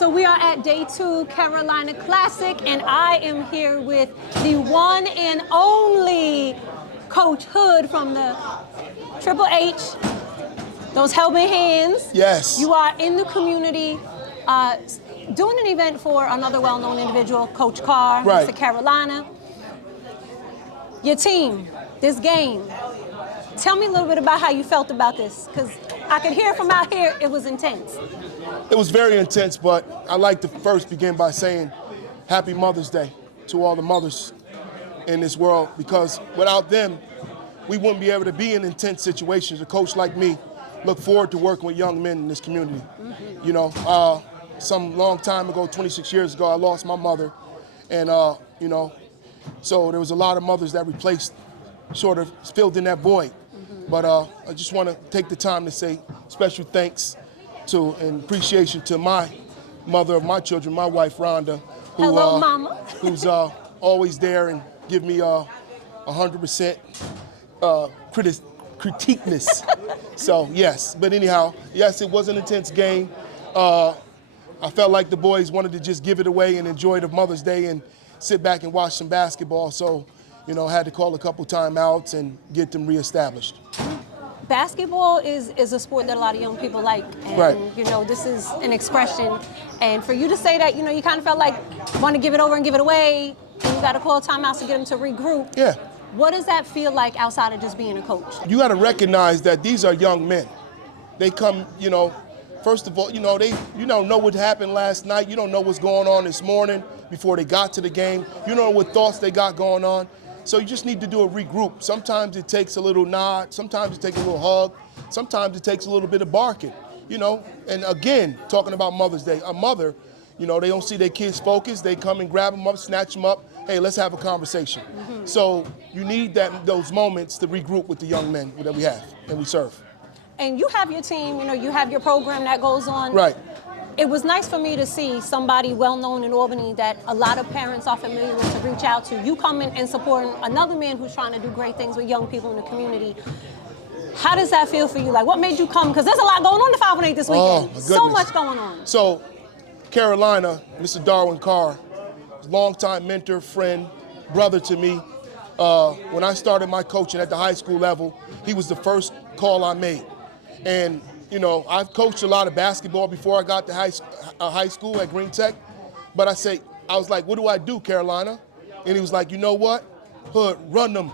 So we are at day 2 Carolina Classic, and I am here with the one and only Coach Hood from the Triple H, those helping hands. Yes. You are in the community doing an event for another well-known individual, Coach Carr, Right. Mr. Carolina. Your team, this game. Tell me a little bit about how you felt about this, because I could hear from out here it was intense. It was very intense, but I'd like to first begin by saying Happy Mother's Day to all the mothers in this world, because without them, we wouldn't be able to be in intense situations. A coach like me look forward to working with young men in this community. Mm-hmm. You know, some long time ago, 26 years ago, I lost my mother, and you know, so there was a lot of mothers that replaced, sort of filled in that void. Mm-hmm. But I just want to take the time to say special thanks to and appreciation to my mother of my children, my wife Rhonda, who, hello, Mama, who's always there and give me 100% critiqueness. So yes, but anyhow, yes, it was an intense game. I felt like the boys wanted to just give it away and enjoy the Mother's Day and sit back and watch some basketball. So, you know, had to call a couple timeouts and get them reestablished. Basketball is a sport that a lot of young people like, and right. You know, this is an expression. And for you to say that, you know, you kind of felt like want to give it over and give it away, and you got to call timeouts to get them to regroup. Yeah. What does that feel like outside of just being a coach? You got to recognize that these are young men. They come, you know, first of all, you know, you don't know what happened last night. You don't know what's going on this morning before they got to the game. You don't know what thoughts they got going on. So you just need to do a regroup. Sometimes it takes a little nod. Sometimes it takes a little hug. Sometimes it takes a little bit of barking, you know. And again, talking about Mother's Day, a mother, you know, they don't see their kids focused. They come and grab them up, snatch them up. Hey, let's have a conversation. Mm-hmm. So you need those moments to regroup with the young men that we have and we serve. And you have your team, you know, you have your program that goes on. Right. It was nice for me to see somebody well-known in Albany that a lot of parents are familiar with to reach out to. You come in and support another man who's trying to do great things with young people in the community. How does that feel for you? Like, what made you come? Because there's a lot going on in the 518 this weekend. Oh, my goodness. So much going on. So, Carolina, Mr. Darwin Carr, longtime mentor, friend, brother to me. When I started my coaching at the high school level, he was the first call I made. And you know, I've coached a lot of basketball before I got to high school at Green Tech. But I was like, what do I do, Carolina? And he was like, you know what? Hood, run them,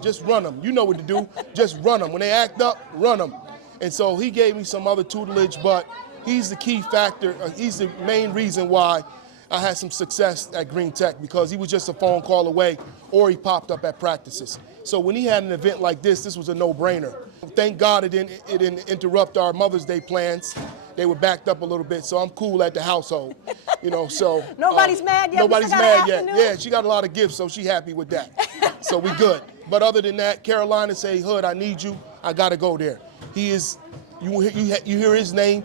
just run them. You know what to do, just run them. When they act up, run them. And so he gave me some other tutelage, but he's the key factor, he's the main reason why I had some success at Green Tech, because he was just a phone call away or he popped up at practices. So when he had an event like this was a no-brainer. Thank God it didn't interrupt our Mother's Day plans. They were backed up a little bit, so I'm cool at the household. You know, so nobody's mad yet. Nobody's mad yet. Yeah, she got a lot of gifts, so she happy with that. So we good. But other than that, Carolina say, Hood, I need you. I gotta go there. He is. You hear his name.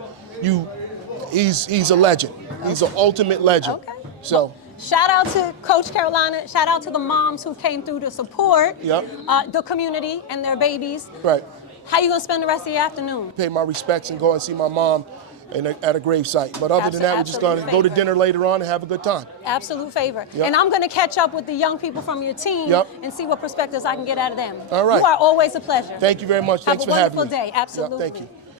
He's a legend. He's an ultimate legend. Okay. So. Shout out to Coach Carolina. Shout out to the moms who came through to support the community and their babies. Right. How you gonna spend the rest of your afternoon? Pay my respects and go and see my mom at a gravesite. But other than that, we're just gonna go to dinner later on and have a good time. Absolute favor. Yep. And I'm gonna catch up with the young people from your team and see what perspectives I can get out of them. All right. You are always a pleasure. Thank you very much. Thanks for having me. Have a wonderful day. Absolutely. Yep, thank you.